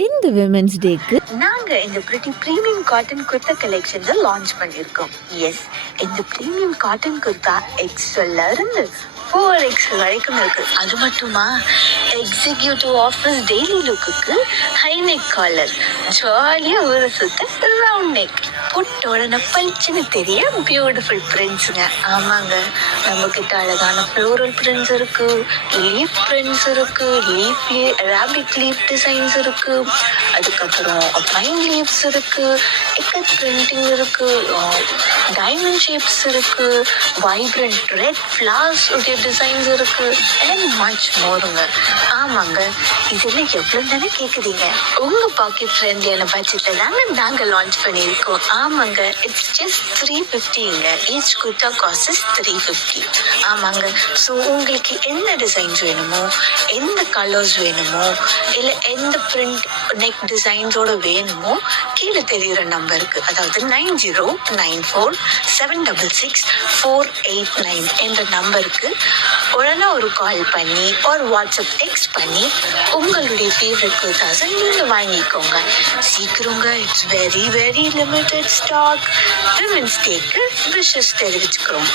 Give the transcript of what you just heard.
இந்த விமென்ஸ் டேக்கு நாங்க இந்த pretty premium cotton kurta collections launch பண்ணியிருக்கோம். எஸ், இந்த பிரீமியம் காட்டன் குர்தா எக்ஸ்எல்ல இருந்து 4X வரைக்கும் இருக்கு. அது மட்டுமா, எக்ஸிக்யூட்டிவ் ஆஃபீஸ் டெய்லி லுக்குக்கு ஹை நெக் காலர், ஜாலியா ஒரு சுத்த ரவுண்ட் நெக், புட்டோட பளிச்சுன்னு தெரிய பியூட்டிஃபுல் பிரிண்ட்ஸுங்க. ஆமாங்க, நம்ம கிட்ட அழகான ஃப்ளோரல் பிரிண்ட்ஸ் இருக்கு, லீஃப் பிரிண்ட்ஸ் இருக்கு, லீஃப் அரபிக் லீஃப் டிசைன்ஸ் இருக்கு, அதுக்கப்புறம் பைன் லீவ்ஸ் இருக்கு, இக்கட் பிரிண்டிங் இருக்கு, டைமண்ட் ஷேப்ஸ் இருக்கு, வைப்ரண்ட் ரெட் ஃபிளவர்ஸ் உடைய டிசைன்ஸ் இருக்கு, அண்ட் மச் மோருங்க. ஆமாங்க, இதெல்லாம் எவ்வளவு தானே கேக்குறீங்க? உங்க பாக்கெட் ஃப்ரெண்ட்லியான பட்ஜெட்ல தாங்க நாங்க லான்ச் பண்ணியிருக்கோம். ஆமாங்க, இட்ஸ் ஜஸ்ட் 350ங்க. Each kurta cost is 350. ஆமாங்க, ஸோ உங்களுக்கு எந்த டிசைன்ஸ் வேணுமோ, எந்த கலர்ஸ் வேணுமோ, இல்லை எந்த பிரிண்ட் நெக் டிசைன்ஸோட வேணுமோ, கீழே தெரியுற நம்பருக்கு, அதாவது 9094666489 என்ற நம்பருக்கு உடனே ஒரு கால் பண்ணி ஒரு வாட்ஸ்அப் டெக்ஸ்ட் பண்ணி உங்களுடைய ஃபேவரட் குர்தாஸை நீங்கள் வாங்கிக்கோங்க. சீக்கிரங்க, it's very very limited stock. Women's டேக்கு விஷஸ் தெரிவிச்சுக்கிறோம்.